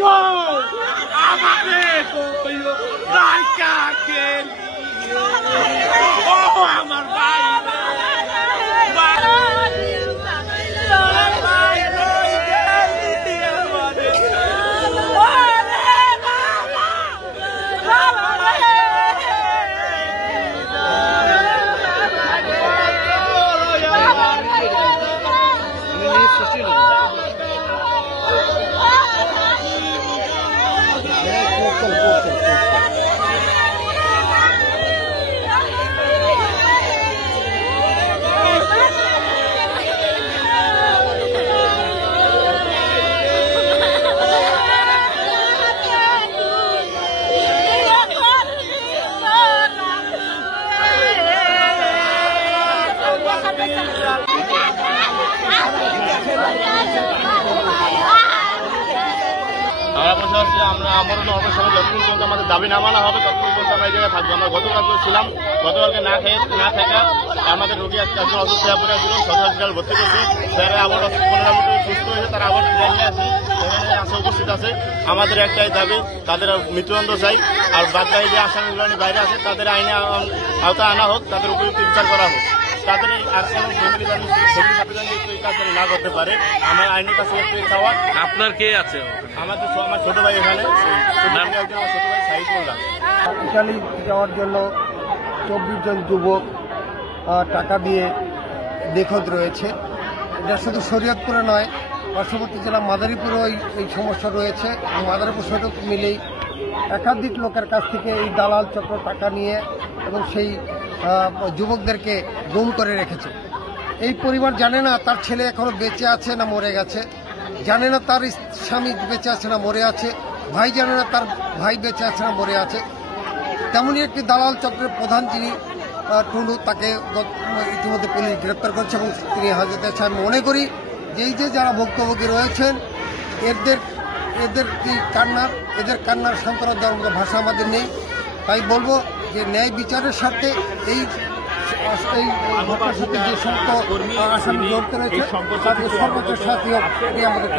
গো আমাকে কইও রাইকাকে ও আমার ভাই আমরা আমরণ হবে সবাই যতদিন পর্যন্ত আমাদের দাবি না মানা হবে ততদিন পর্যন্ত আমরা এই জায়গায় থাকবো। আমরা গতকালকে ছিলাম, গতকালকে না থাকা আমাদের রোগী একজন অসুস্থ হয়ে পড়ে ছিল, সদর হসপিটাল ভর্তি করছি। তারা আবার 15 মিনিট সুস্থ হয়েছে, তারা আবার জানিয়ে আছে আসে উপস্থিত আছে। আমাদের একটাই দাবি, তাদের মৃত্যুদণ্ড চাই, আর বাদবাকি যে আসামিগুলো বাইরে আছে তাদের আইনে আওতা আনা হোক, তাদের উপযুক্ত বিচার করা হোক। তাদের আর কোনো না করতে পারে। আমার আইনের কাছে চাওয়া। আপনার কে আছে? আমার ছোট ভাই এখানে, একজন আমার ছোট ভাই সাহিদুল্লাহ। ইটালি যাওয়ার জন্য 24 জন যুবক টাকা দিয়ে নিখোঁজ রয়েছে। এটা শুধু শরীয়তপুরে নয়, পার্শ্ববর্তী জেলা মাদারীপুরেও এই সমস্যা রয়েছে। মাদারীপুর সড়ক মিলেই একাধিক লোকের কাছ থেকে এই দালাল চক্র টাকা নিয়ে এবং সেই যুবকদেরকে গুম করে রেখেছে। এই পরিবার জানে না তার ছেলে এখনো বেঁচে আছে না মরে গেছে, জানে না তার স্বামী বেঁচে আছে না মরে আছে, ভাই জানে না তার ভাই বেঁচে আছে না মরে আছে। তেমনই একটি দালাল চক্রের প্রধান যিনি টুন্ডু, তাকে ইতিমধ্যে পুলিশ গ্রেপ্তার করেছে এবং তিনি হাজতে আছে। আমি মনে করি যে এই যে যারা ভুক্তভোগী রয়েছেন এদের কান্নার সান্ত্বনা দেওয়ার মতো ভাষা আমাদের নেই। তাই বলবো যে ন্যায় বিচারের সাথে এই ঘটনার সাথে যে সমস্ত আসামি জড়িত রয়েছে তাদের সর্বোচ্চ শাস্তি হোক, এটি আমাদের